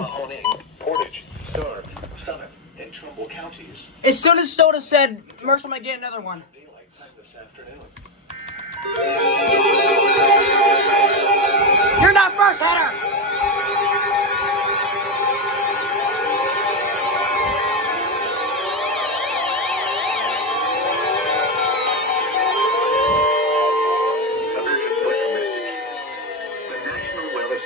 Mahoning, Portage, Stark, Summit, and Trumbull counties. As soon as Soda said Mercer might get another one. Daylight time this afternoon. You're not first, Hunter!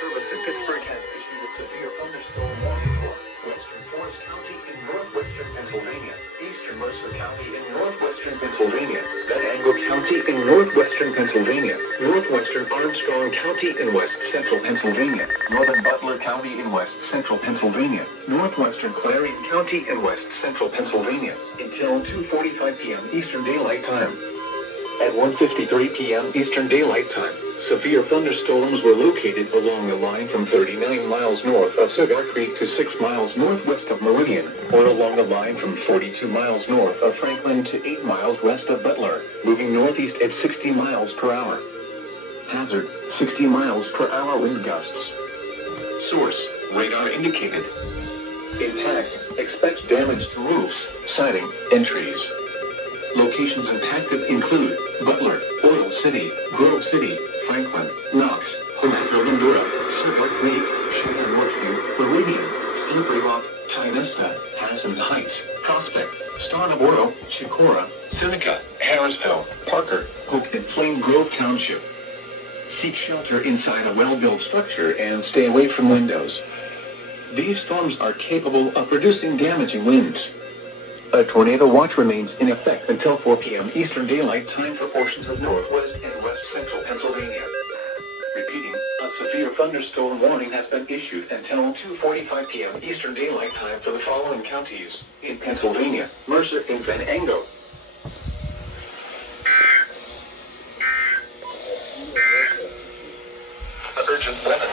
Service in Pittsburgh has issued a severe thunderstorm warning for western Forest County in northwestern Pennsylvania, eastern Mercer County in northwestern Pennsylvania, Venango County in northwestern Pennsylvania, northwestern Armstrong County in west central Pennsylvania, northern Butler County in west central Pennsylvania, northwestern Clarion County in west central Pennsylvania, until 2:45 p.m. Eastern Daylight Time. At 1:53 p.m. Eastern Daylight Time, severe thunderstorms were located along the line from 39 miles north of Cigar Creek to 6 miles northwest of Meridian, or along the line from 42 miles north of Franklin to 8 miles west of Butler, moving northeast at 60 miles per hour. Hazard, 60 miles per hour wind gusts. Source, radar indicated. Intact, expect damage to roofs, siding, and trees. Locations impacted include Butler, Oil City, Grove City, Franklin, Knox, Ventura, Silver Creek, Shaker Northview, Meridian, Slippery Rock, Tynesta, Hazen Heights, Prospect, Starnaboro, Chicora, Seneca, Harrisville, Parker, Hope, and Flame Grove Township. Seek shelter inside a well-built structure and stay away from windows. These storms are capable of producing damaging winds. A tornado watch remains in effect until 4 p.m. Eastern Daylight Time for portions of northwest and west central Pennsylvania. Repeating, a severe thunderstorm warning has been issued until 2:45 p.m. Eastern Daylight Time for the following counties in Pennsylvania, Mercer, and Venango. Urgent weather.